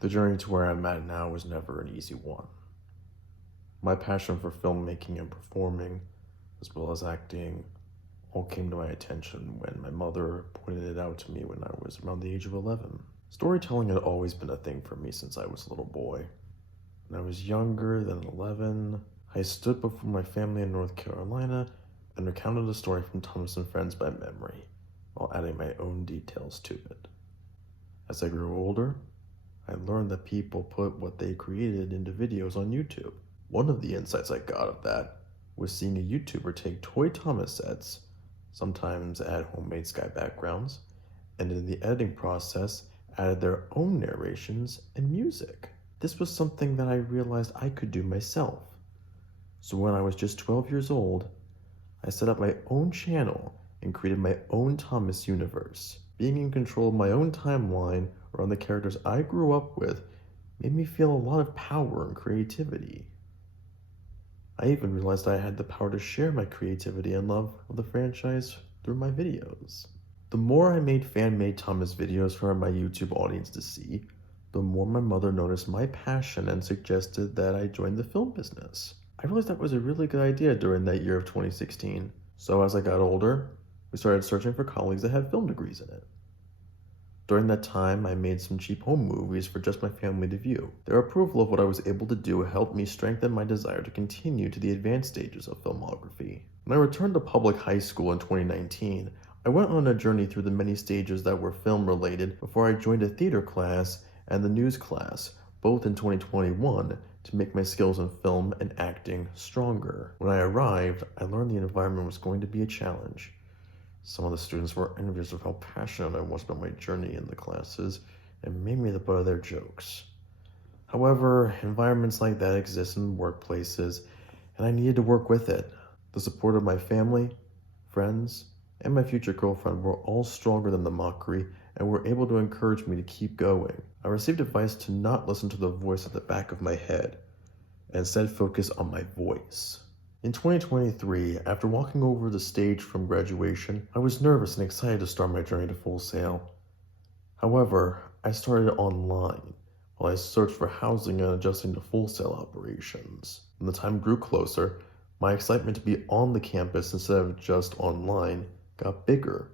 The journey to where I'm at now was never an easy one. My passion for filmmaking and performing, as well as acting, all came to my attention when my mother pointed it out to me when I was around the age of 11. Storytelling had always been a thing for me since I was a little boy. When I was younger than 11, I stood before my family in North Carolina and recounted a story from Thomas and Friends by memory, while adding my own details to it. As I grew older, I learned that people put what they created into videos on YouTube. One of the insights I got of that was seeing a YouTuber take toy Thomas sets, sometimes add homemade sky backgrounds, and in the editing process added their own narrations and music. This was something that I realized I could do myself. So when I was just 12 years old, I set up my own channel and created my own Thomas universe. Being in control of my own timeline around the characters I grew up with made me feel a lot of power and creativity. I even realized I had the power to share my creativity and love of the franchise through my videos. The more I made fan-made Thomas videos for my YouTube audience to see, the more my mother noticed my passion and suggested that I join the film business. I realized that was a really good idea during that year of 2016. So as I got older, we started searching for colleagues that had film degrees in it. During that time, I made some cheap home movies for just my family to view. Their approval of what I was able to do helped me strengthen my desire to continue to the advanced stages of filmography. When I returned to public high school in 2019, I went on a journey through the many stages that were film-related before I joined a theater class and the news class, both in 2021, to make my skills in film and acting stronger. When I arrived, I learned the environment was going to be a challenge. Some of the students were envious of how passionate I was about my journey in the classes and made me the butt of their jokes. However, environments like that exist in workplaces, and I needed to work with it. The support of my family, friends, and my future girlfriend were all stronger than the mockery and were able to encourage me to keep going. I received advice to not listen to the voice at the back of my head, and instead focus on my voice. In 2023, after walking over the stage from graduation, I was nervous and excited to start my journey to Full Sail. However, I started online while I searched for housing and adjusting to Full Sail operations. When the time grew closer, my excitement to be on the campus instead of just online got bigger.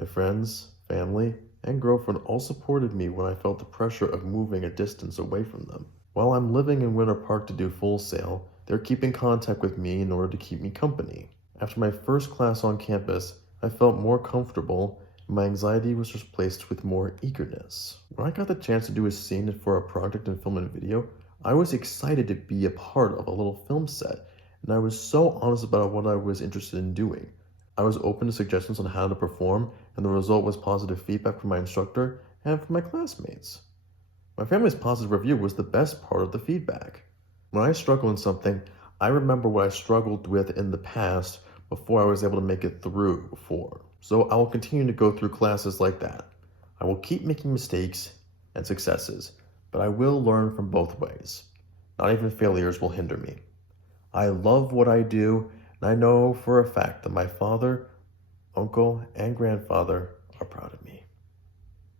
My friends, family, and girlfriend all supported me when I felt the pressure of moving a distance away from them. While I'm living in Winter Park to do Full Sail, they're keeping contact with me in order to keep me company. After my first class on campus, I felt more comfortable, and my anxiety was replaced with more eagerness. When I got the chance to do a scene for a project in film and video, I was excited to be a part of a little film set, and I was so honest about what I was interested in doing. I was open to suggestions on how to perform, and the result was positive feedback from my instructor and from my classmates. My family's positive review was the best part of the feedback. When I struggle in something, I remember what I struggled with in the past before I was able to make it through before. So I will continue to go through classes like that. I will keep making mistakes and successes, but I will learn from both ways. Not even failures will hinder me. I love what I do, and I know for a fact that my father, uncle, and grandfather are proud of me.